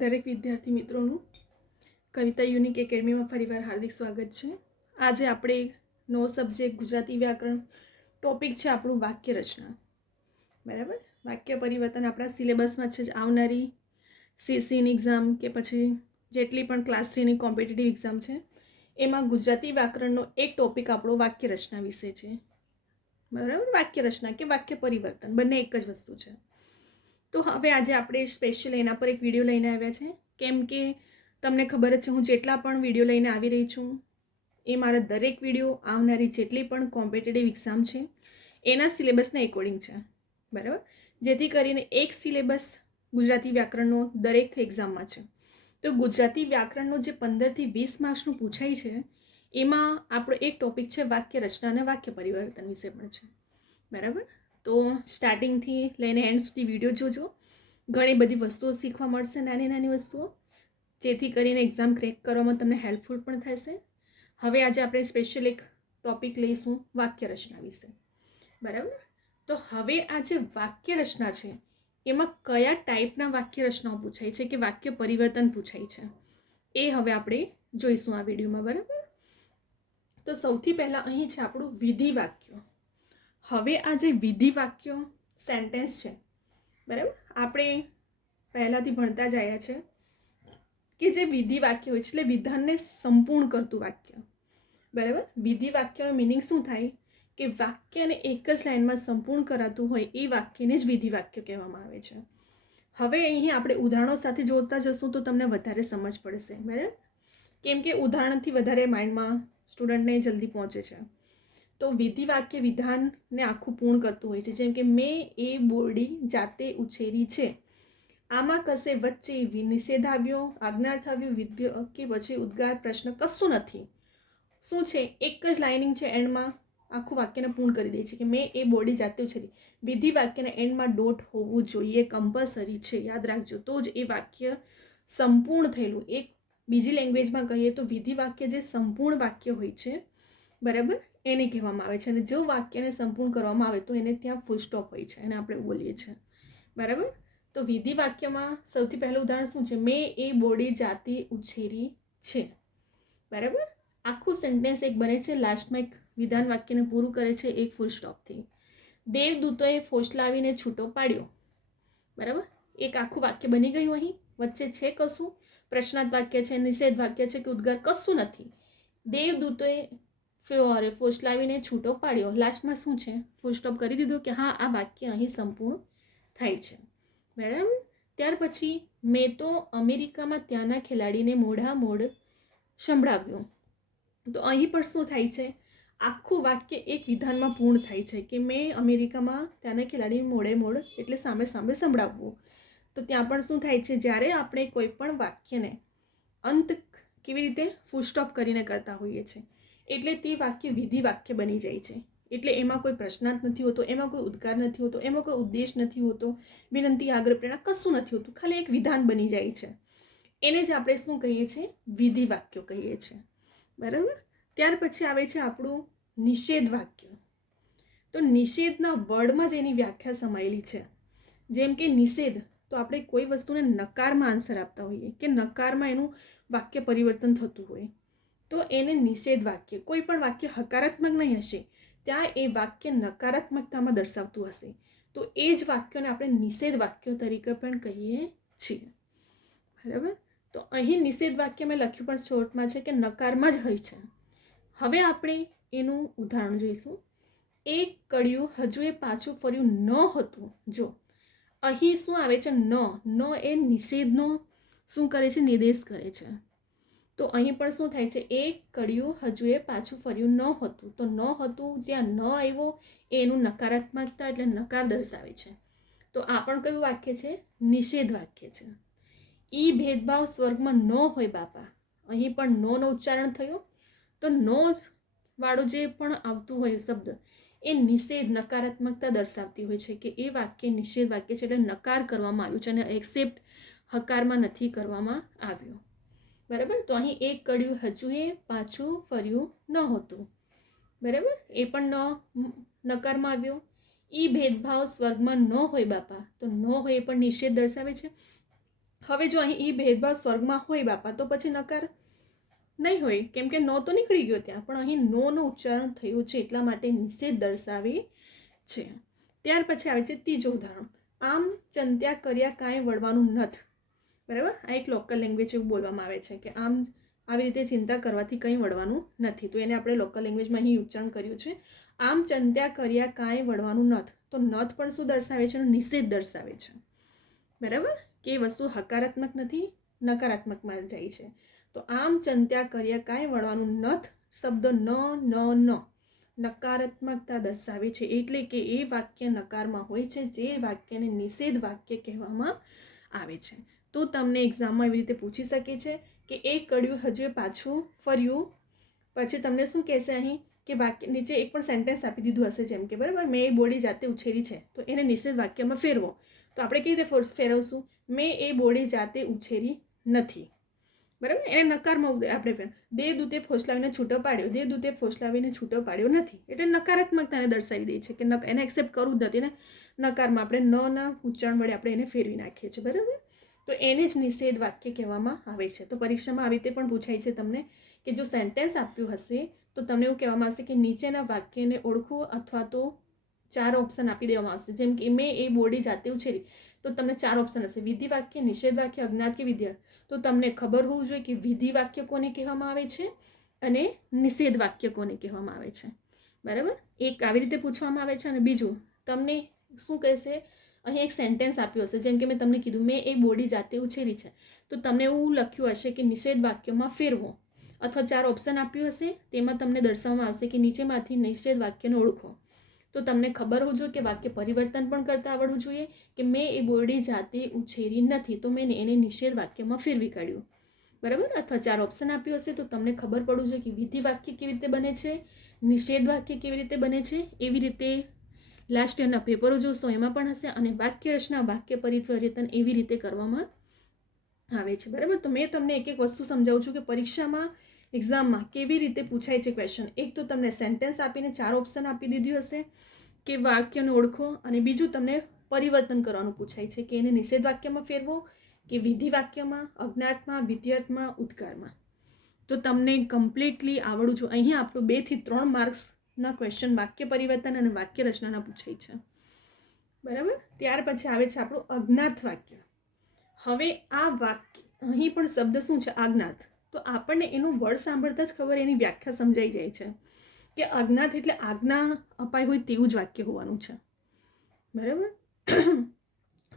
દરેક વિદ્યાર્થી મિત્રોનું કવિતા યુનિક એકેડમીમાં ફરીવાર હાર્દિક સ્વાગત છે. આજે આપણે નવો સબ્જેક્ટ ગુજરાતી વ્યાકરણ ટોપિક છે આપણું વાક્ય રચના. બરાબર, વાક્ય પરિવર્તન આપણા સિલેબસમાં છે જ. આવનારી સીસીની એક્ઝામ કે પછી જેટલી પણ ક્લાસ 3ની કોમ્પિટિટિવ એક્ઝામ છે એમાં ગુજરાતી વ્યાકરણનો એક ટોપિક આપણો વાક્ય રચના વિશે છે. બરાબર, વાક્ય રચના કે વાક્ય પરિવર્તન બંને એક જ વસ્તુ છે. તો હવે આજે આપણે સ્પેશિયલ એના પર એક વિડીયો લઈને આવ્યા છે, કેમ કે તમને ખબર જ છે હું જેટલા પણ વિડીયો લઈને આવી રહી છું એ મારા દરેક વિડીયો આવનારી જેટલી પણ કોમ્પિટિટિવ એક્ઝામ છે એના સિલેબસના એકોર્ડિંગ છે. બરાબર, જેથી કરીને એક સિલેબસ ગુજરાતી વ્યાકરણનો દરેક એક્ઝામમાં છે. તો ગુજરાતી વ્યાકરણનો જે 15થી 20 માર્ક્સનું પૂછાય છે એમાં આપણો એક ટોપિક છે વાક્ય રચના અને વાક્ય પરિવર્તન વિશે પણ છે. બરાબર, તો સ્ટાર્ટિંગથી લઈને એન્ડ સુધી વિડીયો જોજો. ઘણી બધી વસ્તુઓ શીખવા મળશે, નાની નાની વસ્તુઓ, જેથી કરીને એક્ઝામ ક્રેક કરવામાં તમને હેલ્પફુલ પણ થશે. હવે આજે આપણે સ્પેશિયલ એક ટોપિક લઈશું વાક્ય રચના વિશે. બરાબર, તો હવે આ જે વાક્ય રચના છે એમાં કયા ટાઈપના વાક્ય રચનાઓ પૂછાય છે કે વાક્ય પરિવર્તન પૂછાય છે એ હવે આપણે જોઈશું આ વિડીયોમાં. બરાબર, તો સૌથી પહેલાં અહીં છે આપણું વિધિ વાક્ય. હવે આ જે વિધિ વાક્ય સેન્ટેન્સ છે, બરાબર, આપણે પહેલાંથી ભણતા જ આવ્યા છે કે જે વિધિ વાક્ય હોય છે એટલે વિધાનને સંપૂર્ણ કરતું વાક્ય. બરાબર, વિધિ વાક્યનો મિનિંગ શું થાય કે વાક્યને એક જ લાઇનમાં સંપૂર્ણ કરાતું હોય એ વાક્યને જ વિધિ વાક્ય કહેવામાં આવે છે. હવે અહીં આપણે ઉદાહરણો સાથે જોડતા જશું તો તમને વધારે સમજ પડશે. બરાબર, કેમ કે ઉદાહરણથી વધારે માઇન્ડમાં સ્ટુડન્ટને જલ્દી પહોંચે છે. તો વિધિ વાક્ય વિધાનને આખું પૂર્ણ કરતું હોય છે. જેમ કે મેં એ બોરડી જાતે ઉછેરી છે. આમાં કશે વચ્ચે નિષેધ આવ્યો, આજ્ઞાર્થ આવ્યું, વિદ્ય કે પછી ઉદ્ગાર, પ્રશ્ન કશું નથી. શું છે, એક જ લાઇનિંગ છે એન્ડમાં આખું વાક્યને પૂર્ણ કરી દે છે કે મેં એ બોરડી જાતે ઉછેરી. વિધિ વાક્યના એન્ડમાં ડોટ હોવું જોઈએ, કમ્પલસરી છે, યાદ રાખજો, તો જ એ વાક્ય સંપૂર્ણ થયેલું. એક બીજી લેંગ્વેજમાં કહીએ તો વિધિ વાક્ય જે સંપૂર્ણ વાક્ય હોય છે, બરાબર, એને કહેવામાં આવે છે. અને જો વાક્યને સંપૂર્ણ કરવામાં આવે તો એને ત્યાં ફૂલ સ્ટોપ હોય છે, એને આપણે બોલીએ છીએ. બરાબર, તો વિધિ વાક્યમાં સૌથી પહેલું ઉદાહરણ શું છે, મેં એ બોરડી જાતે ઉછેરી છે. બરાબર, આખું સેન્ટેન્સ એક બને છે, લાસ્ટમાં એક વિધાન વાક્યને પૂરું કરે છે એક ફૂલ સ્ટોપથી. દેવદૂતોએ ફોસલાવીને છૂટો પાડ્યો. બરાબર, એક આખું વાક્ય બની ગયું. અહીં વચ્ચે છે કશું, પ્રશ્નાર્થ વાક્ય છે, નિષેધ વાક્ય છે કે ઉદ્ગાર કશું નથી. દેવદૂતોએ ફોસલાવીને છૂટો પાડ્યો, લાસ્ટમાં શું છે, ફૂલ સ્ટોપ કરી દીધું કે હા આ વાક્ય અહીં સંપૂર્ણ થાય છે. બરાબર, ત્યાર પછી મેં તો અમેરિકામાં ત્યાંના ખેલાડીને મોઢામોઢ સંભળાવ્યું. તો અહીં પણ શું થાય છે, આખું વાક્ય એક વિધાનમાં પૂર્ણ થાય છે કે મેં અમેરિકામાં ત્યાંના ખેલાડીને મોઢે મોઢ એટલે સામે સામે સંભળાવવું. તો ત્યાં પણ શું થાય છે, જ્યારે આપણે કોઈ પણ વાક્યને અંત કેવી રીતે ફૂલ સ્ટોપ કરીને કરતા હોઈએ છીએ એટલે તે વાક્ય વિધિ વાક્ય બની જાય છે. એટલે એમાં કોઈ પ્રશ્નાર્થ નથી હોતો, એમાં કોઈ ઉદ્ગાર નથી હોતો, એમાં કોઈ ઉદ્દેશ નથી હોતો, વિનંતી, આગ્રહ, પ્રેરણા કશું નથી હોતું, ખાલી એક વિધાન બની જાય છે. એને જ આપણે શું કહીએ છીએ, વિધિ વાક્યો કહીએ છીએ. બરાબર, ત્યાર પછી આવે છે આપણું નિષેધ વાક્ય. તો નિષેધના વર્ડમાં જ એની વ્યાખ્યા સમાયેલી છે. જેમ કે નિષેધ, તો આપણે કોઈ વસ્તુને નકારમાં આન્સર આપતા હોઈએ કે નકારમાં એનું વાક્ય પરિવર્તન થતું હોય તો એને નિષેધ વાક્ય. કોઈ પણ વાક્ય હકારાત્મક નહીં હશે, ત્યાં એ વાક્ય નકારાત્મકતામાં દર્શાવતું હશે તો એ જ વાક્યોને આપણે નિષેધ વાક્યો તરીકે પણ કહીએ છીએ. બરાબર, તો અહીં નિષેધ વાક્ય મેં લખ્યું પણ શોર્ટમાં છે કે નકારમાં જ હોય છે. હવે આપણે એનું ઉદાહરણ જોઈશું. એક કડિયું હજુ એ પાછું ફર્યું ન હતું. જો અહીં શું આવે છે, ન એ નિષેધનો શું કરે છે, નિર્દેશ કરે છે. તો અહીં પણ શું થાય છે, એક કડિયું હજુ એ પાછું ફર્યું ન હતું. તો ન હતું, જ્યાં ન આવ્યો એનું નકારાત્મકતા એટલે નકાર દર્શાવે છે. તો આ પણ કયું વાક્ય છે, નિષેધ વાક્ય છે. ઈ ભેદભાવ સ્વર્ગમાં ન હોય બાપા. અહીં પણ નો ઉચ્ચારણ થયો. તો નો વાળું જે પણ આવતું હોય શબ્દ એ નિષેધ, નકારાત્મકતા દર્શાવતી હોય છે કે એ વાક્ય નિષેધ વાક્ય છે, એટલે નકાર કરવામાં આવ્યું છે અને એક્સેપ્ટ હકારમાં નથી કરવામાં આવ્યું. બરાબર, તો અહીં એક કડિયું હજુ એ પાછું ફર્યું ન હતું. બરાબર, એ પણ નકારમાં આવ્યો. ઈ ભેદભાવ સ્વર્ગમાં ન હોય બાપા. તો ન હોય એ પણ નિષેધ દર્શાવે છે. હવે જો અહીં એ ભેદભાવ સ્વર્ગમાં હોય બાપા, તો પછી નકાર નહીં હોય, કેમ કે નો તો નીકળી ગયો ત્યાં, પણ અહીં નોનું ઉચ્ચારણ થયું છે એટલા માટે નિષેધ દર્શાવે છે. ત્યાર પછી આવે છે ત્રીજું ઉદાહરણ. આમ ચંત્યા કર્યા કાંઈ વળવાનું નથ. બરાબર, આ એક લોકલ લેંગ્વેજ એવું બોલવામાં આવે છે કે આમ આવી રીતે ચિંતા કરવાથી કંઈ વળવાનું નથી. તો એને આપણે લોકલ લેંગ્વેજમાં અહીં ઉચ્ચારણ કર્યું છે. આમ ચંત્યા કર્યા કાંઈ વળવાનું નથ. તો નથ પણ શું દર્શાવે છે? નિષેધ દર્શાવે છે. બરાબર, કે વસ્તુ હકારાત્મક નથી, નકારાત્મકમાં જાય છે. તો આમ ચંત્યા કર્યા કાંઈ વળવાનું નથ શબ્દ ન નકારાત્મકતા દર્શાવે છે, એટલે કે એ વાક્ય નકારમાં હોય છે, જે વાક્યને નિષેધ વાક્ય કહેવામાં આવે છે. તો તમને એક્ઝામમાં એવી રીતે પૂછી શકે છે કે એક કડ્યું હજુ પાછું ફર્યું, પછી તમને શું કહેશે અહીં કે વાક્ય નીચે એક પણ સેન્ટેન્સ આપી દીધું હશે, જેમ કે બરાબર મેં એ બોડી જાતે ઉછેરી છે, તો એને નિષેધ વાક્યમાં ફેરવો. તો આપણે કેવી રીતે ફેરવશું? મેં એ બોડી જાતે ઉછેરી નથી. બરાબર, એને નકારમાં આપણે દે દૂતે ફોસલાવીને છૂટો પાડ્યો, દે દૂતે ફોસલાવીને છૂટો પાડ્યો નથી, એટલે નકારાત્મકતાને દર્શાવી દે છે કે એને એક્સેપ્ટ કરવું જ નથી ને, નકારમાં આપણે ના ઉચ્ચારણ વડે આપણે એને ફેરવી નાખીએ છીએ. બરાબર, તો એને જ નિષેધ વાક્ય કહેવામાં આવે છે. તો પરીક્ષામાં આવી રીતે પણ પૂછાય છે તમને કે જો સેન્ટેન્સ આપ્યું હશે તો તમને એવું કહેવામાં આવશે કે નીચેના વાક્યને ઓળખો, અથવા તો 4 ઓપ્શન આપી દેવામાં આવશે, જેમ કે મેં એ બોડી જાતે ઉછેરી, તો તમને 4 ઓપ્શન હશે: વિધિ વાક્ય, નિષેધ વાક્ય, અજ્ઞાત કે વિધેય. તો તમને ખબર હોવું જોઈએ કે વિધિ વાક્ય કોને કહેવામાં આવે છે અને નિષેધ વાક્ય કોને કહેવામાં આવે છે. બરાબર, એક આવી રીતે પૂછવામાં આવે છે. અને બીજું તમને શું કહેશે, અહીં એક સેન્ટેન્સ આપ્યું હશે, જેમ કે મેં તમને કીધું મેં એ બોડી જાતે ઉછેરી છે, તો તમને એવું લખ્યું હશે કે નિષેધ વાક્યમાં ફેરવો, અથવા 4 ઓપ્શન આપ્યું હશે, તેમાં તમને દર્શાવવામાં આવશે કે નીચેમાંથી નિષેધ વાક્યને ઓળખો. તો તમને ખબર હોવું જોઈએ કે વાક્ય પરિવર્તન પણ કરતા આવડવું જોઈએ કે મેં એ બોડી જાતે ઉછેરી નથી, તો મેં એને નિષેધ વાક્યમાં ફેરવી કાઢ્યું. બરાબર, અથવા 4 ઓપ્શન આપ્યું હશે તો તમને ખબર પડવું જોઈએ કે વિધિ વાક્ય કેવી રીતે બને છે, નિષેધ વાક્ય કેવી રીતે બને છે. એવી રીતે લાસ્ટ યરના પેપરો જોશો એમાં પણ હશે, અને વાક્ય રચના, વાક્ય પરિવર્તન એવી રીતે કરવામાં આવે છે. બરાબર, તો મેં તમને એક એક વસ્તુ સમજાવું છું કે પરીક્ષામાં એક્ઝામમાં કેવી રીતે પૂછાય છે ક્વેશ્ચન. એક તો તમને સેન્ટેન્સ આપીને 4 ઓપ્શન આપી દીધું હશે કે વાક્યને ઓળખો, અને બીજું તમને પરિવર્તન કરવાનું પૂછાય છે કે એને નિષેધ વાક્યમાં ફેરવો કે વિધિ વાક્યમાં, અજ્ઞાતમાં, વિધેયમાં, ઉદ્ગારમાં. તો તમને કમ્પ્લીટલી આવડવું છું. અહીંયા આપણું 2 થી 3 માર્ક્સના ક્વેશ્ચન વાક્ય પરિવર્તન અને વાક્ય રચનાના પૂછાય છે. બરાબર, ત્યાર પછી આવે છે આપણું અજ્ઞાત વાક્ય. હવે આ વાક્ય અહીં પણ શબ્દ શું છે? આજ્ઞાત. તો આપણને એનું વર્ડ સાંભળતા જ ખબર, એની વ્યાખ્યા સમજાઈ જાય છે કે અજ્ઞાત એટલે આજ્ઞા અપાઈ હોય તેવું જ વાક્ય હોવાનું છે. બરાબર,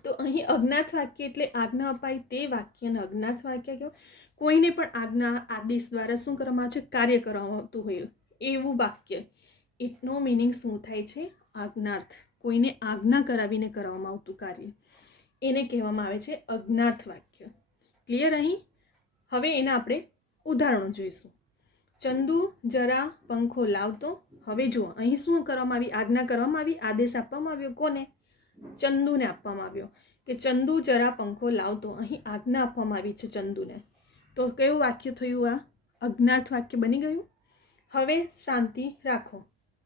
તો અહીં અજ્ઞાત વાક્ય એટલે આજ્ઞા અપાય તે વાક્યને અજ્ઞાત વાક્ય કહેવાય. કોઈને પણ આજ્ઞા, આદેશ દ્વારા શું કરવામાં આવે છે? કાર્ય કરવામાં આવતું હોય એવું વાક્ય. એનો મિનિંગ શું થાય છે? આજ્ઞાર્થ. કોઈને આજ્ઞા કરાવીને કરવામાં આવતું કાર્ય, એને કહેવામાં આવે છે અજ્ઞાત વાક્ય. ક્લિયર અહીં? હવે એના આપણે ઉદાહરણો જોઈશું. ચંદુ જરા પંખો લાવતો. હવે જુઓ અહીં શું કરવામાં આવી? આજ્ઞા કરવામાં આવી, આદેશ આપવામાં આવ્યો. કોને? ચંદુને આપવામાં આવ્યો કે ચંદુ જરા પંખો લાવતો. અહીં આજ્ઞા આપવામાં આવી છે ચંદુને. તો કયું વાક્ય થયું? આ અજ્ઞાત વાક્ય બની ગયું. હવે શાંતિ રાખો.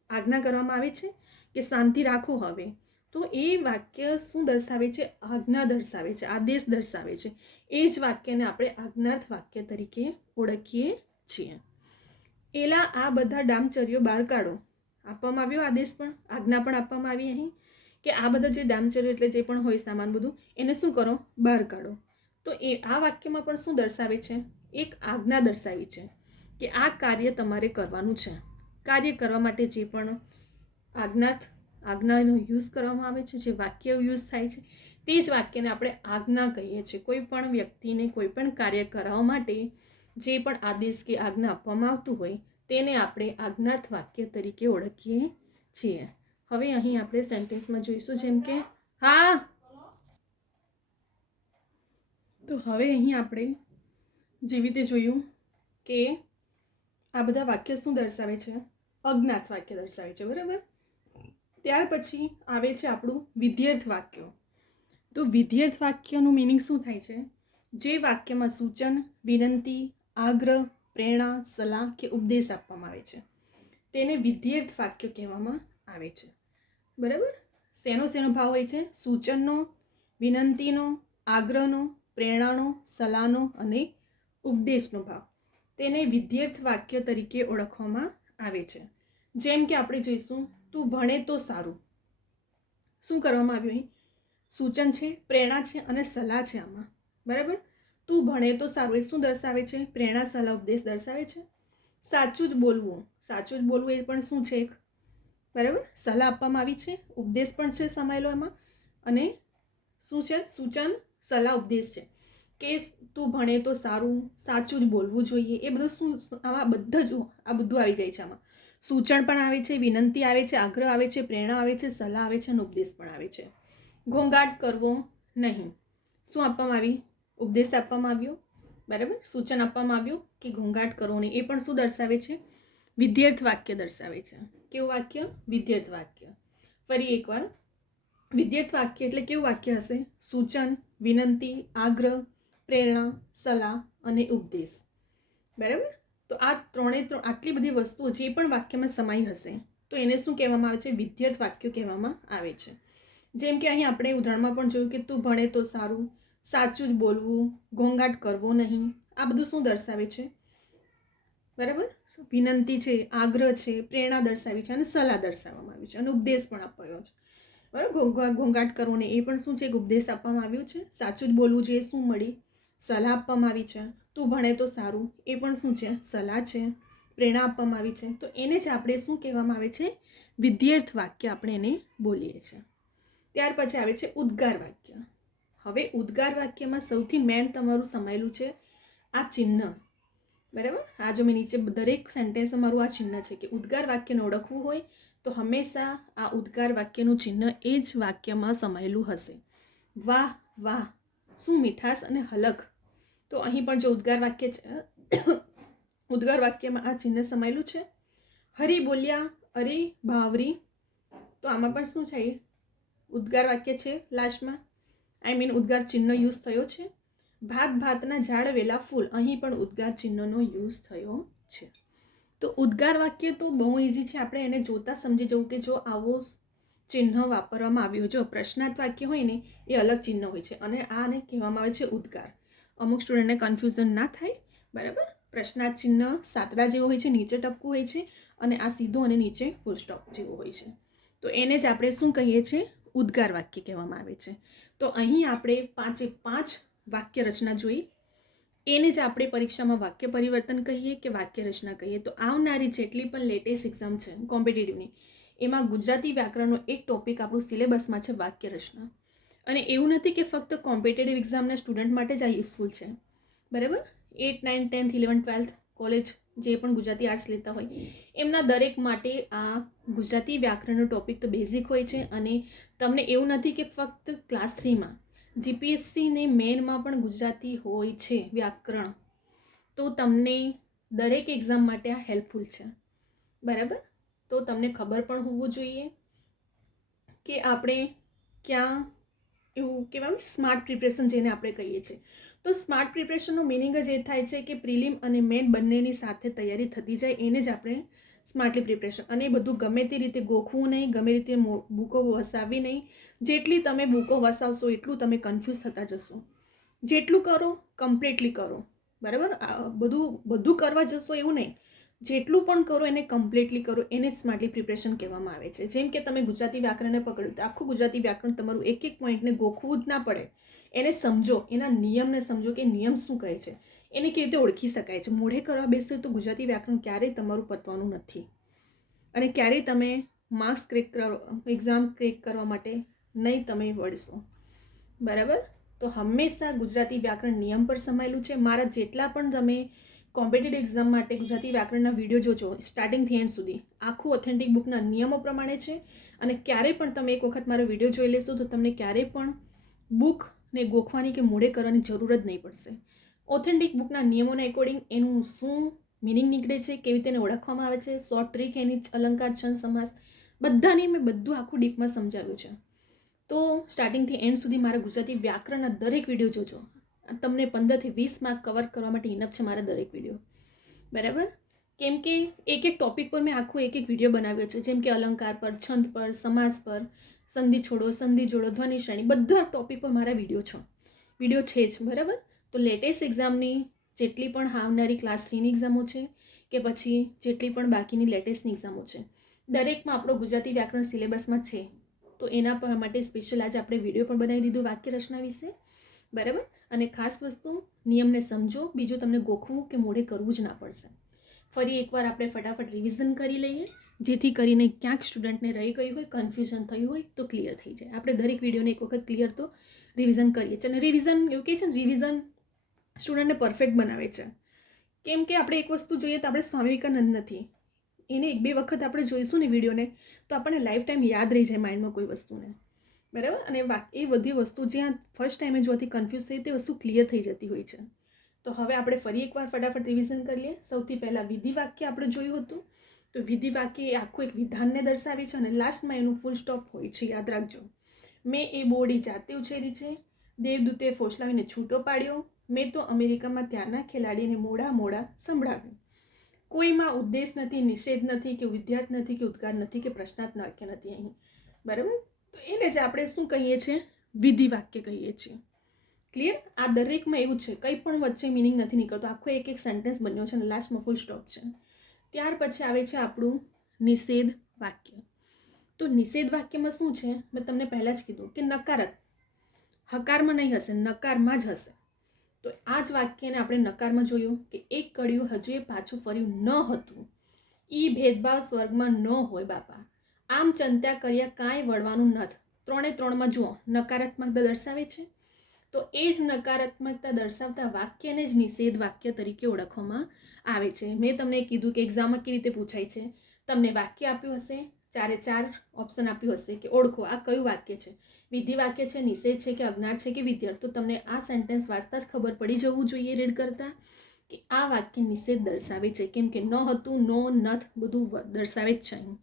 આજ્ઞા કરવામાં આવે છે કે શાંતિ રાખો. હવે તો એ વાક્ય શું દર્શાવે છે? આજ્ઞા દર્શાવે છે, આદેશ દર્શાવે છે. એ જ વાક્યને આપણે આજ્ઞાર્થ વાક્ય તરીકે ઓળખીએ છીએ. એલા આ બધા ડામચર્યો બહાર કાઢો. આપવામાં આવ્યો આદેશ, પણ આજ્ઞા પણ આપવામાં આવી અહીં કે આ બધા જે ડામચર્યો એટલે જે પણ હોય સામાન બધું, એને શું કરો? બહાર કાઢો. તો એ આ વાક્યમાં પણ શું દર્શાવે છે? એક આજ્ઞા દર્શાવી છે કે આ કાર્ય તમારે કરવાનું છે. કાર્ય કરવા માટે જે પણ આજ્ઞાનો યુઝ કરવામાં આવે છે, જે વાક્ય યુઝ થાય છે, તે જ વાક્યને આપણે આજ્ઞા કહીએ છીએ. કોઈ પણ વ્યક્તિને કોઈ પણ કાર્ય કરાવવા માટે જે પણ આદેશ કે આજ્ઞા આપવામાં આવતું હોય તેને આપણે આજ્ઞાર્થ વાક્ય તરીકે ઓળખીએ છીએ. હવે અહીં આપણે સેન્ટેન્સમાં જોઈશું, જેમ કે હા, તો હવે અહીં આપણે જેવી રીતે જોયું કે આ બધા વાક્ય શું દર્શાવે છે? અજ્ઞાત વાક્ય દર્શાવે છે. બરાબર, ત્યાર પછી આવે છે આપણું વિધેયર્થ વાક્ય. તો વિધેયર્થ વાક્યનું મિનિંગ શું થાય છે? જે વાક્યમાં સૂચન, વિનંતી, આગ્રહ, પ્રેરણા, સલાહ કે ઉપદેશ આપવામાં આવે છે તેને વિધેયર્થ વાક્ય કહેવામાં આવે છે. બરાબર, શેનો ભાવ હોય છે? સૂચનનો, વિનંતીનો, આગ્રહનો, પ્રેરણાનો, સલાહનો અને ઉપદેશનો ભાવ. તેને વિધ્યર્થ વાક્ય તરીકે ઓળખવામાં આવે છે. જેમ કે આપણે જોઈશું, તું ભણે તો સારું. શું કરવામાં આવ્યું અહીં? સૂચન છે, પ્રેરણા છે અને સલાહ છે આમાં. બરાબર? તું ભણે તો સારું એ શું દર્શાવે છે? પ્રેરણા, સલાહ, ઉપદેશ દર્શાવે છે. સાચું જ બોલવું, સાચું જ બોલવું એ પણ શું છે? એક બરાબર સલાહ આપવામાં આવી છે, ઉપદેશ પણ છે સમાયેલો એમાં. અને શું છે? સૂચન, સલાહ, ઉપદેશ છે કે તું ભણે તો સારું, સાચું જ બોલવું જોઈએ. એ બધું શું આમાં આ બધું આવી જાય છે. આમાં સૂચન પણ આવે છે, વિનંતી આવે છે, આગ્રહ આવે છે, પ્રેરણા આવે છે, સલાહ આવે છે અને ઉપદેશ પણ આવે છે. ઘોંઘાટ કરવો નહીં. શું આપવામાં આવી? ઉપદેશ આપવામાં આવ્યો. બરાબર, સૂચન આપવામાં આવ્યું કે ઘોંઘાટ કરવો નહીં. એ પણ શું દર્શાવે છે? વિધ્યર્થ વાક્ય દર્શાવે છે. કેવું વાક્ય? વિધ્યર્થ વાક્ય. ફરી એકવાર, વિધ્યર્થ વાક્ય એટલે કેવું વાક્ય હશે? સૂચન, વિનંતી, આગ્રહ, પ્રેરણા, સલાહ અને ઉપદેશ. બરાબર? તો આ આટલી બધી વસ્તુઓ જે પણ વાક્યમાં સમાઈ હશે તો એને શું કહેવામાં આવે છે? વિધ્યર્થ વાક્ય કહેવામાં આવે છે. જેમ કે અહીં આપણે ઉદાહરણમાં પણ જોયું કે તું ભણે તો સારું, સાચું જ બોલવું, ઘોંઘાટ કરવો નહીં. આ બધું શું દર્શાવે છે? બરાબર, વિનંતી છે, આગ્રહ છે, પ્રેરણા દર્શાવી છે અને સલાહ દર્શાવવામાં આવી છે અને ઉપદેશ પણ આપ્યો છે. બરાબર, ઘોંઘાટ કરવો ને એ પણ શું છે? એક ઉપદેશ આપવામાં આવ્યું છે. સાચું જ બોલવું જોઈએ, શું મળી? સલાહ આપવામાં આવી છે. તું ભણે તો સારું એ પણ શું છે? સલાહ છે. પ્રેરણા આપવામાં આવી છે. તો એને જ આપણે શું કહેવામાં આવે છે? વિધ્યર્થ વાક્ય આપણે એને બોલીએ છીએ. ત્યાર પછી આવે છે ઉદ્ગાર વાક્ય. હવે ઉદ્ગાર વાક્યમાં સૌથી મેન તમારું સમાયેલું છે આ ચિહ્ન. બરાબર, આ જો મેં નીચે દરેક સેન્ટેન્સમાં મારું આ ચિહ્ન છે કે ઉદ્ગાર વાક્યને ઓળખવું હોય તો હંમેશા આ ઉદ્ગાર વાક્યનું ચિહ્ન એ જ વાક્યમાં સમાયેલું હશે. વાહ વાહ, શું મીઠાશ અને હલક. તો અહીં પણ જો ઉદ્ગાર વાક્ય છે, ઉદ્ગાર વાક્યમાં આ ચિહ્ન સમાયેલું છે. હરી બોલ્યા, અરે ભાવરી. તો આમાં પણ શું છે? ઉદ્ગાર વાક્ય છે લાસ્ટમાં. ઉદ્ગાર ચિહ્ન યુઝ થયો છે. ભાત ભાતના ઝાડવેલા ફૂલ, અહીં પણ ઉદ્ગાર ચિહ્નનો યુઝ થયો છે. તો ઉદ્ગાર વાક્ય તો બહુ ઇઝી છે. આપણે એને જોતા સમજી જવું કે જો આવો ચિહ્ન વાપરવામાં આવ્યું, જો પ્રશ્નાર્થ વાક્ય હોય ને એ અલગ ચિહ્ન હોય છે અને આને કહેવામાં આવે છે ઉદ્ગાર. અમુક સ્ટુડન્ટને કન્ફ્યુઝન ના થાય. બરાબર, પ્રશ્નાર્થ ચિહ્ન સાતડા જેવો હોય છે, નીચે ટપકું હોય છે અને આ સીધો અને નીચે ફૂલ સ્ટોપ જેવો હોય છે. તો એને જ આપણે શું કહીએ છીએ? ઉદ્ગાર વાક્ય કહેવામાં આવે છે. તો અહીં આપણે 5 વાક્ય રચના જોઈ. એને જ આપણે પરીક્ષામાં વાક્ય પરિવર્તન કહીએ કે વાક્ય રચના કહીએ. તો આવનારી જેટલી પણ લેટેસ્ટ એક્ઝામ છે કોમ્પિટિટિવની, એમાં ગુજરાતી વ્યાકરણનો એક ટોપિક આપણું સિલેબસમાં છે વાક્ય રચના. અને એવું નથી કે ફક્ત કોમ્પિટિટિવ એક્ઝામના સ્ટુડન્ટ માટે જ આ યુઝફુલ છે. બરાબર, 8, 9, 10, 11, 12 કોલેજ જે પણ ગુજરાતી આર્ટ્સ લેતા હોય એમના દરેક માટે આ ગુજરાતી વ્યાકરણનો ટોપિક તો બેઝિક હોય છે. અને તમને એવું નથી કે ફક્ત ક્લાસ 3માં, જીપીએસસીને મેનમાં પણ ગુજરાતી હોય છે વ્યાકરણ. તો તમને દરેક એક્ઝામ માટે આ હેલ્પફુલ છે. બરાબર, તો તમને ખબર પણ હોવું જોઈએ કે આપણે ક્યાં એવું કહેવાય સ્માર્ટ પ્રિપરેશન જેને આપણે કહીએ છીએ. તો સ્માર્ટ પ્રિપરેશનનો મિનિંગ જ એ થાય છે કે પ્રિલિમ અને મેન બંનેની સાથે તૈયારી થતી જાય, એને જ આપણે સ્માર્ટલી પ્રિપરેશન. અને એ બધું ગમે તે રીતે ગોખવું નહીં, ગમે રીતે બુકો વસાવવી નહીં. જેટલી તમે બુકો વસાવશો એટલું તમે કન્ફ્યુઝ થતા જશો. જેટલું કરો કમ્પ્લીટલી કરો. બરાબર, બધું કરવા જશો એવું નહીં. જેટલું પણ કરો એને કમ્પ્લીટલી કરો. એને જ સ્માર્ટલી પ્રિપરેશન કહેવામાં આવે છે. જેમ કે તમે ગુજરાતી વ્યાકરણને પકડ્યું તો આખું ગુજરાતી વ્યાકરણ તમારું એક પોઈન્ટને ગોખવું જ ના પડે. એને સમજો, એના નિયમને સમજો કે નિયમ શું કહે છે, એને કેવી રીતે ઓળખી શકાય છે. મોઢે કરવા બેસો તો ગુજરાતી વ્યાકરણ ક્યારેય તમારું પતવાનું નથી અને ક્યારેય તમે માર્ક્સ એક્ઝામ ક્રેક કરવા માટે નહીં તમે વળશો. બરાબર, તો હંમેશા ગુજરાતી વ્યાકરણ નિયમ પર સમાયેલું છે. મારા જેટલા પણ તમે કોમ્પિટિટિવ એક્ઝામ માટે ગુજરાતી વ્યાકરણના વિડીયો જોજો સ્ટાર્ટિંગથી એન્ડ સુધી, આખું ઓથેન્ટિક બુકના નિયમો પ્રમાણે છે. અને ક્યારેય પણ તમે એક વખત મારો વિડીયો જોઈ લેશો તો તમને ક્યારેય પણ બુકને ગોખવાની કે મોઢે કરવાની જરૂર જ નહીં પડશે. ઓથેન્ટિક બુકના નિયમોના એકોર્ડિંગ એનું શું મિનિંગ નીકળે છે, કેવી રીતે ઓળખવામાં આવે છે, શોર્ટ ટ્રીક, એની અલંકાર, છંદ, સમાસ બધાની મેં બધું આખું ડીપમાં સમજાવ્યું છે. તો સ્ટાર્ટિંગથી એન્ડ સુધી મારા ગુજરાતી વ્યાકરણના દરેક વિડીયો જોજો. તમને 15 થી 20 માર્ક કવર કરવા માટે ઇનફ છે મારા દરેક વિડીયો. બરાબર, કેમ કે એક ટોપિક પર મેં આખું એક વિડીયો બનાવ્યો છે. જેમ કે અલંકાર પર, છંદ પર, સમાસ પર, સંધિ છોડો, સંધિ જોડો, ધ્વનિ શ્રેણી, બધા ટોપિક પર મારા વિડીયો છે. વિડીયો છે જ, બરાબર. તો લેટેસ્ટ એક્ઝામની જેટલી પણ આવનારી ક્લાસ 3ની એક્ઝામો છે કે પછી જેટલી પણ બાકીની લેટેસ્ટની એક્ઝામો છે, દરેકમાં આપણો ગુજરાતી વ્યાકરણ સિલેબસમાં છે. તો એના માટે સ્પેશિયલ આજે આપણે વિડીયો પણ બનાવી દીધું વાક્ય રચના વિશે, બરાબર. અને ખાસ વસ્તુ, નિયમને સમજો, બીજું તમને ગોખવું કે મોઢે કરવું જ ના પડશે. ફરી એકવાર આપણે ફટાફટ રિવિઝન કરી લઈએ, જેથી કરીને ક્યાંક સ્ટુડન્ટને રહી ગયું હોય, કન્ફ્યુઝન થયું હોય તો ક્લિયર થઈ જાય. આપણે દરેક વિડીયોને એક વખત ક્લિયર તો રિવિઝન કરીએ છીએ. અને રિવિઝન એવું કહે છે ને, રિવિઝન સ્ટુડન્ટને પરફેક્ટ બનાવે છે. કેમ કે આપણે એક વસ્તુ જોઈએ તો આપણે સ્વામી વિવેકાનંદ નથી, એને 1-2 વખત આપણે જોઈશું ને વિડીયોને તો આપણને લાઈફ ટાઈમ યાદ રહી જાય માઇન્ડમાં કોઈ વસ્તુને, બરાબર. અને એ બધી વસ્તુ જ્યાં ફર્સ્ટ ટાઈમે જોવાથી કન્ફ્યુઝ થઈ તે વસ્તુ ક્લિયર થઈ જતી હોય છે. તો હવે આપણે ફરી એકવાર ફટાફટ રિવિઝન કરીએ. સૌથી પહેલાં વિધિ વાક્ય આપણે જોયું હતું. તો વિધિ વાક્ય એ આખું એક વિધાનને દર્શાવે છે અને લાસ્ટમાં એનું ફૂલ સ્ટોપ હોય છે, યાદ રાખજો. મેં એ બોડી જાતે ઉછેરી છે, દેવદૂતે ફોસલાવીને છૂટો પાડ્યો, મેં તો અમેરિકામાં ત્યાંના ખેલાડીને મોડા સંભળાવ્યું. કોઈમાં ઉદ્દેશ નથી, નિષેધ નથી, કે વિદ્યાર્થ નથી, કે ઉદ્ગાર નથી, કે પ્રશ્નાર્થ વાક્ય નથી અહીં, બરાબર. તો એને જ આપણે શું કહીએ છીએ? વિધિ વાક્ય કહીએ છીએ. ક્લિયર? આ દરેકમાં એવું છે, કંઈ પણ વચ્ચે મિનિંગ નથી નીકળતો, આખો એક સેન્ટેન્સ બન્યો છે અને લાસ્ટમાં ફૂલ સ્ટોપ છે. ત્યાર પછી આવે છે આપણું નિષેધ વાક્ય. તો નિષેધ વાક્યમાં શું છે? મેં તમને પહેલાં જ કીધું કે નકારત, હકારમાં નહીં હશે, નકારમાં જ હશે. તો આ જ વાક્યને આપણે નકારમાં જોયું કે એક કડિયું હજુ એ પાછું ફર્યું ન હતું, ઈ ભેદભાવ સ્વર્ગમાં ન હોય બાપા, આમ ચંત્યા કર્યા કાંઈ વળવાનું નથી. 3-3માં જુઓ, નકારાત્મકતા દર્શાવે છે. તો એ જ નકારાત્મકતા દર્શાવતા વાક્યને જ નિષેધ વાક્ય તરીકે ઓળખવામાં આવે છે. મેં તમને કીધું કે એક્ઝામમાં કેવી રીતે પૂછાય છે. તમને વાક્ય આપ્યું હશે, 4 ઓપ્શન આપ્યું હશે કે ઓળખો આ કયું વાક્ય છે, વિધિ વાક્ય છે, નિષેધ છે, કે અજ્ઞાત છે, કે વિધેય. તો તમને આ સેન્ટેન્સ વાંચતા જ ખબર પડી જવું જોઈએ રીડ કરતા કે આ વાક્ય નિષેધ દર્શાવે છે. કેમ કે ન હતું, નો, નથ બધું દર્શાવે જ છે અહીં.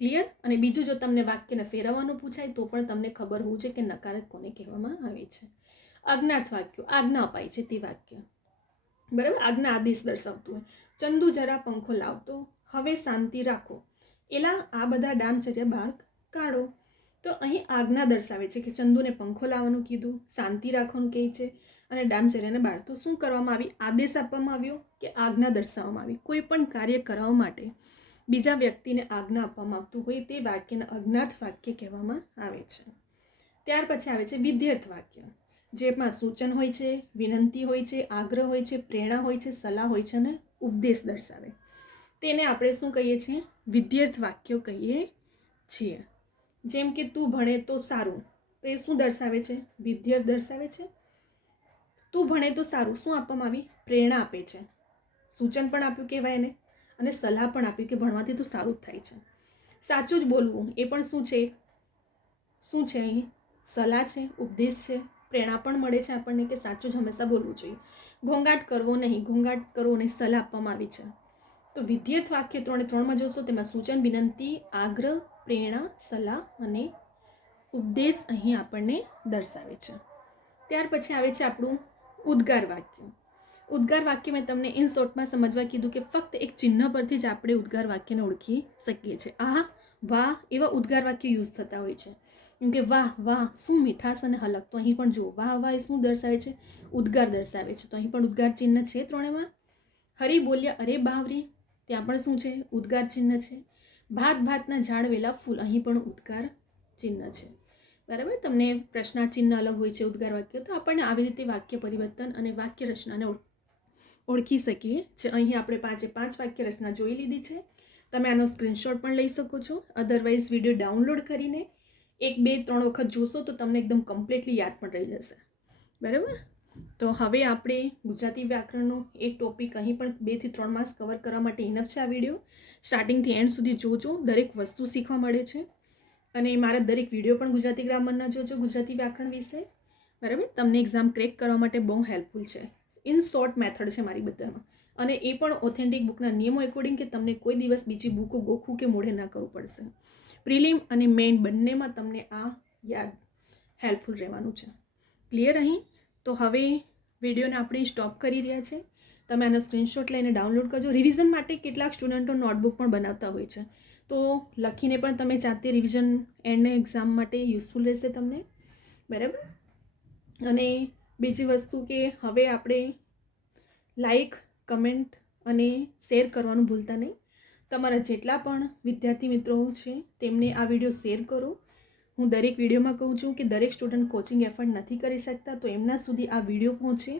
ક્લિયર? અને બીજું, જો તમને વાક્યને ફેરવવાનું પૂછાય તો પણ તમને ખબર હોવું છે કે નકારક કોને કહેવામાં આવે છે. અજ્ઞાત વાક્યો, આજ્ઞા અપાય છે તે વાક્ય, બરાબર. આજ્ઞા આદેશ દર્શાવતું હોય. ચંદુ જરા પંખો લાવતો, હવે શાંતિ રાખો, એલા આ બધા ડામચર્યા બહાર કાઢો. તો અહીં આજ્ઞા દર્શાવે છે કે ચંદુને પંખો લાવવાનું કીધું, શાંતિ રાખવાનું કહે છે અને ડામચર્યાને બહાર. તો શું કરવામાં આવી? આદેશ આપવામાં આવ્યો કે આજ્ઞા દર્શાવવામાં આવી. કોઈ પણ કાર્ય કરવા માટે બીજા વ્યક્તિને આજ્ઞા આપવામાં આવતું હોય તે વાક્યને અજ્ઞાત વાક્ય કહેવામાં આવે છે. ત્યાર પછી આવે છે વિધેય વાક્ય, જેમાં સૂચન હોય છે, વિનંતી હોય છે, આગ્રહ હોય છે, પ્રેરણા હોય છે, સલાહ હોય છે અને ઉપદેશ દર્શાવે. તેને આપણે શું કહીએ છીએ? વિધેય વાક્યો કહીએ છીએ. જેમ કે તું ભણે તો સારું, તો એ શું દર્શાવે છે? વિધેય દર્શાવે છે. તું ભણે તો સારું, શું આપવામાં આવી? પ્રેરણા આપે છે. સૂચન પણ આપ્યું કહેવાય એને, અને સલાહ પણ આપ્યું કે ભણવાથી તો સારું જ થાય છે. સાચું જ બોલવું, એ પણ શું છે? શું છે અહીં? સલાહ છે, ઉપદેશ છે, પ્રેરણા પણ મળે છે આપણને કે સાચું જ હંમેશા બોલવું જોઈએ. ઘોંઘાટ કરવો નહીં, સલાહ આપવામાં આવી છે. તો વિધેય વાક્ય 3-3માં જોશો, તેમાં સૂચન, વિનંતી, આગ્રહ, પ્રેરણા, સલાહ અને ઉપદેશ અહીં આપણને દર્શાવે છે. ત્યાર પછી આવે છે આપણું ઉદ્ગાર વાક્ય. ઉદ્ગાર વાક્ય મેં તમને ઇન શોર્ટમાં સમજવા કીધું કે ફક્ત એક ચિહ્ન પરથી જ આપણે ઉદ્ગાર વાક્યને ઓળખી શકીએ છીએ. આ, વાહ એવા ઉદ્ગાર વાક્ય યુઝ થતા હોય છે. કેમ કે વાહ વાહ શું મીઠાશ અને હલક. તો અહીં પણ જુઓ, વાહ વાહ એ શું દર્શાવે છે? ઉદ્ગાર દર્શાવે છે. તો અહીં પણ ઉદ્ગાર ચિહ્ન છે 3માં. હરી બોલ્યા અરે બાવરી, ત્યાં પણ શું છે? ઉદ્ગાર ચિહ્ન છે. ભાતના ઝાડ વેલા ફૂલ, અહીં પણ ઉદ્ગાર ચિહ્ન છે, બરાબર. તમને પ્રશ્નાર્થ ચિહ્ન અલગ હોય છે ઉદ્ગાર વાક્ય. તો આપણને આવી રીતે વાક્ય પરિવર્તન અને વાક્ય રચનાને ઓળખી શકીએ છીએ. અહીં આપણે 5 વાક્ય રચના જોઈ લીધી છે. તમે આનો સ્ક્રીનશોટ પણ લઈ શકો છો. અધરવાઇઝ વિડીયો ડાઉનલોડ કરીને 1, 2, 3 વખત જોશો તો તમને એકદમ કમ્પ્લીટલી યાદ પણ રહી જશે, બરાબર. તો હવે આપણે ગુજરાતી વ્યાકરણનો એક ટોપિક અહીં પણ 2 થી 3 માસ કવર કરવા માટે ઇનફ છે આ વિડીયો. સ્ટાર્ટિંગથી એન્ડ સુધી જોજો, દરેક વસ્તુ શીખવા મળે છે. અને મારા દરેક વિડીયો પણ ગુજરાતી ગ્રામરના જોજો, ગુજરાતી વ્યાકરણ વિશે, બરાબર. તમને એક્ઝામ ક્રેક કરવા માટે બહુ હેલ્પફુલ છે. ઇન શોર્ટ મેથડ છે મારી બધામાં, અને એ પણ ઓથેન્ટિક બુકના નિયમો એકોર્ડિંગ કે તમને કોઈ દિવસ બીજી બુકો ગોખવું કે મોઢે ના કરવું પડશે. પ્રિલિમ અને મેઇન બંનેમાં તમને આ યાદ હેલ્પફુલ રહેવાનું છે. ક્લિયર અહીં? તો હવે વિડીયોને આપણે સ્ટોપ કરી રહ્યા છે. તમે આનો સ્ક્રીનશોટ લઈને ડાઉનલોડ કરજો. રિવિઝન માટે કેટલાક સ્ટુડન્ટો નોટબુક પણ બનાવતા હોય છે, તો લખીને પણ તમે જાતે રિવિઝન એન્ડ એક્ઝામ માટે યુઝફુલ રહેશે તમને, બરાબર. અને બીજી વસ્તુ કે હવે આપણે લાઈક, કમેન્ટ અને શેર કરવાનું ભૂલતા નહીં. તમારા જેટલા પણ વિદ્યાર્થી મિત્રો છે તેમને આ વિડીયો શેર કરો. હું દરેક વિડીયોમાં કહું છું કે દરેક સ્ટુડન્ટ કોચિંગ એફર્ટ નથી કરી શકતા, તો એમના સુધી આ વિડીયો પહોંચે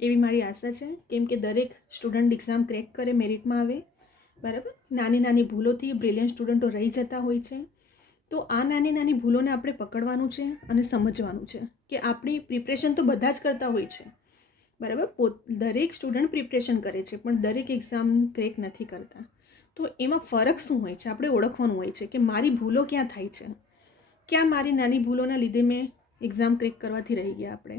એવી મારી આશા છે. કેમ કે દરેક સ્ટુડન્ટ એક્ઝામ ક્રેક કરે, મેરિટમાં આવે, બરાબર. નાની નાની ભૂલોથી બ્રિલિયન્ટ સ્ટુડન્ટો રહી જતા હોય છે. તો આ નાની નાની ભૂલોને આપણે પકડવાનું છે અને સમજવાનું છે કે આપણી પ્રિપરેશન તો બધા જ કરતા હોય છે, બરાબર. દરેક સ્ટુડન્ટ પ્રિપરેશન કરે છે પણ દરેક એક્ઝામ ક્રેક નથી કરતા. તો એમાં ફરક શું હોય છે આપણે ઓળખવાનું હોય છે કે મારી ભૂલો ક્યાં થાય છે, ક્યાં મારી નાની ભૂલોના લીધે મેં એક્ઝામ ક્રેક કરવાથી રહી ગયા આપણે,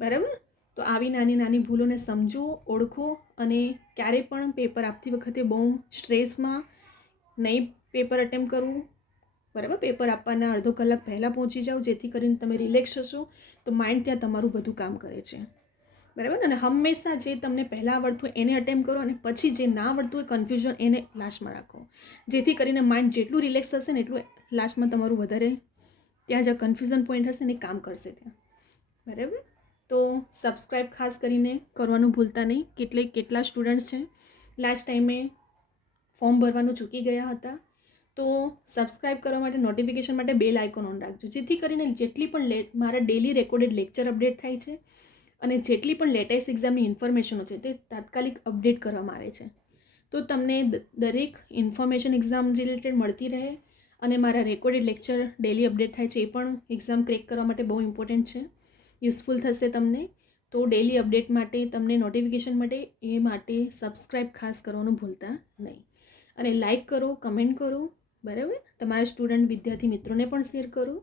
બરાબર. તો આવી નાની નાની ભૂલોને સમજો, ઓળખો અને ક્યારેય પણ પેપર આપતી વખતે બહુ સ્ટ્રેસમાં નહીં પેપર અટેમ્પ કરવું, બરાબર. પેપર આપવાના અડધો કલાક પહેલાં પહોંચી જાઓ, જેથી કરીને તમે રિલેક્સ હશો તો માઇન્ડ ત્યાં તમારું વધુ કામ કરે છે, બરાબર. અને હંમેશા જે તમને પહેલાં આવડતું હોય એને અટેમ્પ કરો અને પછી જે ના આવડતું હોય કન્ફ્યુઝન એને લાસ્ટમાં રાખો, જેથી કરીને માઇન્ડ જેટલું રિલેક્સ હશે ને એટલું લાસ્ટમાં તમારું વધારે ત્યાં જ્યાં કન્ફ્યુઝન પોઈન્ટ હશે ને કામ કરશે ત્યાં, બરાબર. તો સબસ્ક્રાઈબ ખાસ કરીને કરવાનું ભૂલતા નહીં. કેટલા સ્ટુડન્ટ્સ છે લાસ્ટ ટાઈમે ફોર્મ ભરવાનું ચૂકી ગયા હતા, તો સબસ્ક્રાઈબ કરવા માટે નોટિફિકેશન માટે બેલ આઇકોન ઓન રાખજો, જેથી કરીને જેટલી પણ મારા ડેલી રેકોર્ડેડ લેક્ચર અપડેટ થાય છે અને જેટલી પણ લેટેસ્ટ એક્ઝામની ઇન્ફોર્મેશનો છે તે તાત્કાલિક અપડેટ કરવામાં આવે છે. તો તમને દરેક ઇન્ફોર્મેશન એક્ઝામ રિલેટેડ મળતી રહે અને મારા રેકોર્ડેડ લેક્ચર ડેલી અપડેટ થાય છે એ પણ એક્ઝામ ક્રેક કરવા માટે બહુ ઇમ્પોર્ટન્ટ છે, યુઝફુલ થશે તમને. તો ડેલી અપડેટ માટે તમને નોટિફિકેશન માટે એ માટે સબસ્ક્રાઈબ ખાસ કરવાનું ભૂલતા નહીં. અને લાઈક કરો, કમેન્ટ કરો, બરાબર. તમારા સ્ટુડન્ટ વિદ્યાર્થી મિત્રોને પણ શેર કરો.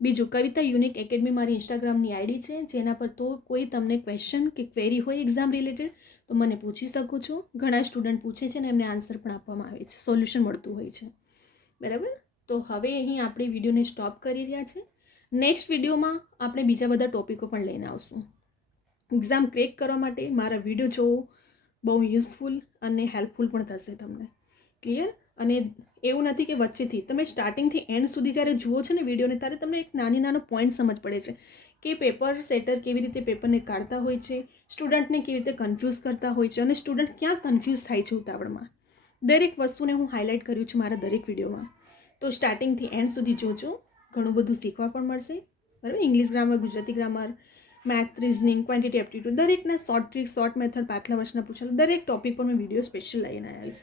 બીજું, કવિતા યુનિક એકેડમી મારી ઇન્સ્ટાગ્રામની આઈડી છે, જેના પર તો કોઈ તમને ક્વેશ્ચન કે ક્વેરી હોય એક્ઝામ રિલેટેડ તો મને પૂછી શકો છો. ઘણા સ્ટુડન્ટ પૂછે છે ને એમને આન્સર પણ આપવામાં આવે છે, સોલ્યુશન મળતું હોય છે, બરાબર. તો હવે અહીં આપણે વિડીયોને સ્ટોપ કરી રહ્યા છે. નેક્સ્ટ વિડીયોમાં આપણે બીજા બધા ટોપિકો પણ લઈને આવશું. એક્ઝામ ક્રેક કરવા માટે મારા વિડીયો જોવો, બહુ યુઝફુલ અને હેલ્પફુલ પણ થશે તમને, ક્લિયર. અને એવું નથી કે વચ્ચેથી તમે સ્ટાર્ટિંગથી એન્ડ સુધી જ્યારે જુઓ છો ને વિડીયોને ત્યારે તમને એક નાનો પોઈન્ટ સમજ પડે છે કે પેપર સેટર કેવી રીતે પેપરને કાઢતા હોય છે, સ્ટુડન્ટને કેવી રીતે કન્ફ્યુઝ કરતા હોય છે અને સ્ટુડન્ટ ક્યાં કન્ફ્યુઝ થાય છે ઉતાવળમાં. દરેક વસ્તુને હું હાઇલાઇટ કર્યું છું મારા દરેક વિડીયોમાં. તો સ્ટાર્ટિંગથી એન્ડ સુધી જોજો, ઘણું બધું શીખવા પણ મળશે, બરાબર. English grammar, Gujarati grammar, math, reasoning, quantity aptitude, દરેકના શોર્ટ ટ્રિક, શોર્ટ મેથડ, પાછલા વર્ષના પૂછેલું દરેક ટોપિક પર મેં વિડીયો સ્પેશિયલ લઈને આવીશ.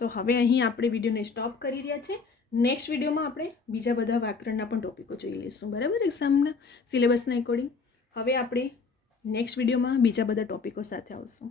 તો હવે અહીં આપણે વિડીયોને સ્ટોપ કરી રહ્યા છે. નેક્સ્ટ વિડીયોમાં આપણે બીજા બધા વ્યાકરણના પણ ટોપિકો જોઈ લઈશું, બરાબર, એક્ઝામના સિલેબસના એકોર્ડિંગ. હવે આપણે નેક્સ્ટ વિડીયોમાં બીજા બધા ટોપિકો સાથે આવશું.